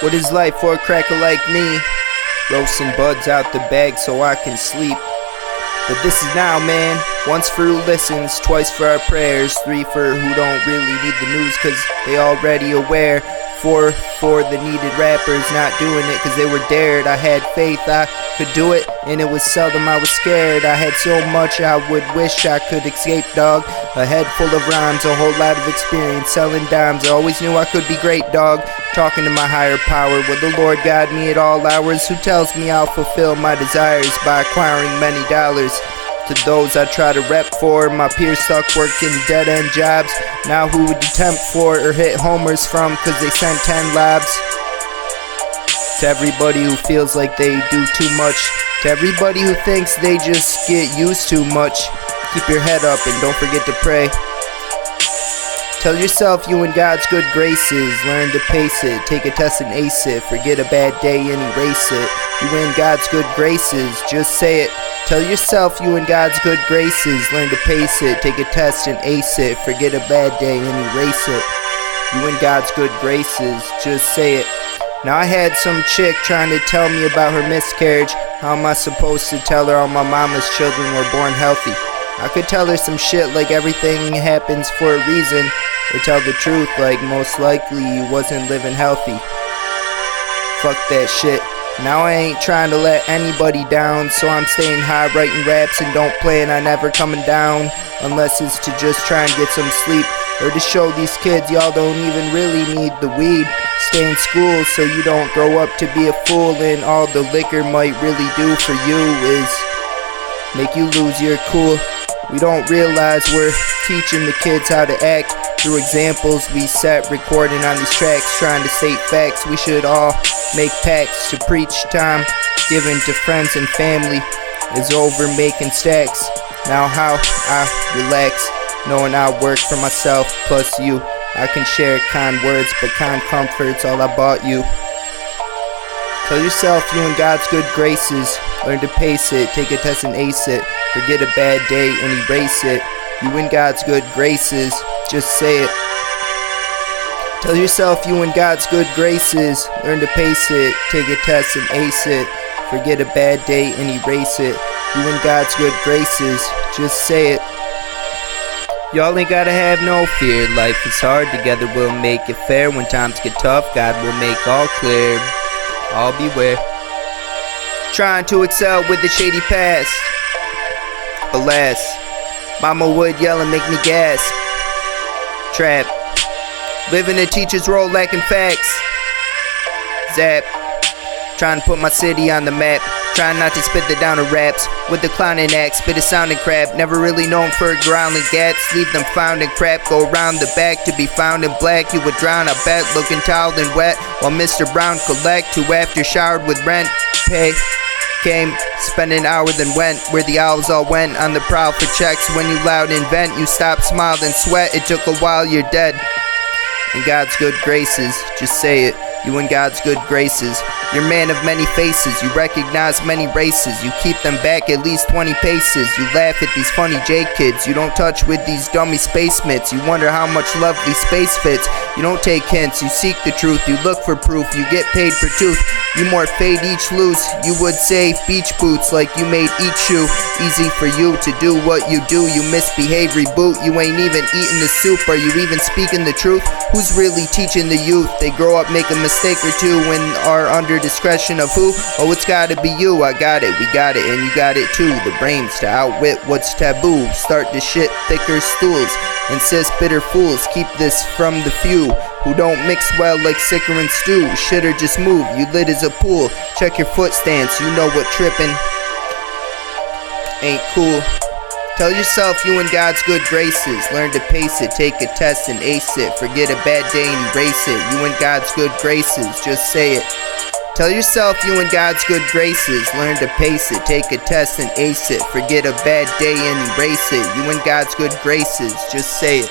What is life for a cracker like me? Roasting buds out the bag so I can sleep. But this is now, man. Once for who listens, twice for our prayers, three for who don't really need the news cause they already aware, four for the needed rappers not doing it cause they were dared. I had faith I could do it, and it was seldom I was scared. I had so much I would wish I could escape, dog. A head full of rhymes, a whole lot of experience selling dimes. I always knew I could be great, dog. Talking to my higher power, will the Lord guide me at all hours? Who tells me I'll fulfill my desires by acquiring many dollars? To those I try to rep for, my peers stuck working dead-end jobs. Now who would attempt for or hit homers from cause they sent 10 labs? To everybody who feels like they do too much, to everybody who thinks they just get used too much, keep your head up and don't forget to pray. Tell yourself you in God's good graces, learn to pace it, take a test and ace it, forget a bad day and erase it. You in God's good graces, just say it. Tell yourself you in God's good graces, learn to pace it, take a test and ace it, forget a bad day and erase it. You in God's good graces, just say it. Now I had some chick trying to tell me about her miscarriage. How am I supposed to tell her all my mama's children were born healthy? I could tell her some shit like everything happens for a reason, or tell the truth like most likely you wasn't living healthy. Fuck that shit. Now I ain't trying to let anybody down, so I'm staying high writing raps and don't plan on ever coming down, unless it's to just try and get some sleep, or to show these kids y'all don't even really need the weed. Stay in school so you don't grow up to be a fool, and all the liquor might really do for you is make you lose your cool. We don't realize we're teaching the kids how to act through examples we set, recording on these tracks, trying to state facts. We should all make pacts to preach time given to friends and family is over making stacks. Now how I relax, knowing I work for myself plus you. I can share kind words, but kind comfort's all I bought you. Tell yourself you in God's good graces, learn to pace it, take a test and ace it, forget a bad day and erase it. You in God's good graces, just say it. Tell yourself you in God's good graces, learn to pace it, take a test and ace it, forget a bad day and erase it. You in God's good graces, just say it. Y'all ain't gotta have no fear, life is hard, together we'll make it fair. When times get tough, God will make all clear. All beware. Trying to excel with the shady past. Alas, mama would yell and make me gasp. Trap. Living a teacher's role lacking facts. Zap. Trying to put my city on the map. Trying not to spit the downer raps with the clowning act, spit a sounding crap. Never really known for growling gats. Leave them found in crap. Go round the back to be found in black. You would drown, I bet, looking toweled and wet. While Mr. Brown collect, who after showered with rent pay came, spent an hour then went where the owls all went on the prowl for checks. When you loud invent, you stop, smiled and sweat. It took a while, you're dead. In God's good graces, just say it. You in God's good graces. You're man of many faces. You recognize many races. You keep them back at least 20 paces. You laugh at these funny J kids. You don't touch with these dummy space mitts. You wonder how much lovely space fits. You don't take hints. You seek the truth. You look for proof. You get paid per tooth. You more fade each loose. You would say beach boots like you made each shoe. Easy for you to do what you do. You misbehave, reboot. You ain't even eating the soup. Are you even speaking the truth? Who's really teaching the youth? They grow up, make a mistake or two and are under discretion of who? Oh, it's gotta be you. I got it, we got it, and you got it too. The brains to outwit what's taboo. Start to shit thicker stools. Insist bitter fools. Keep this from the few who don't mix well like sicker and stew. Shit or just move. You lit as a pool. Check your foot stance. You know what trippin' ain't cool. Tell yourself you in God's good graces. Learn to pace it, take a test and ace it. Forget a bad day and erase it. You in God's good graces, just say it. Tell yourself you in God's good graces. Learn to pace it, take a test and ace it. Forget a bad day and erase it. You in God's good graces, just say it.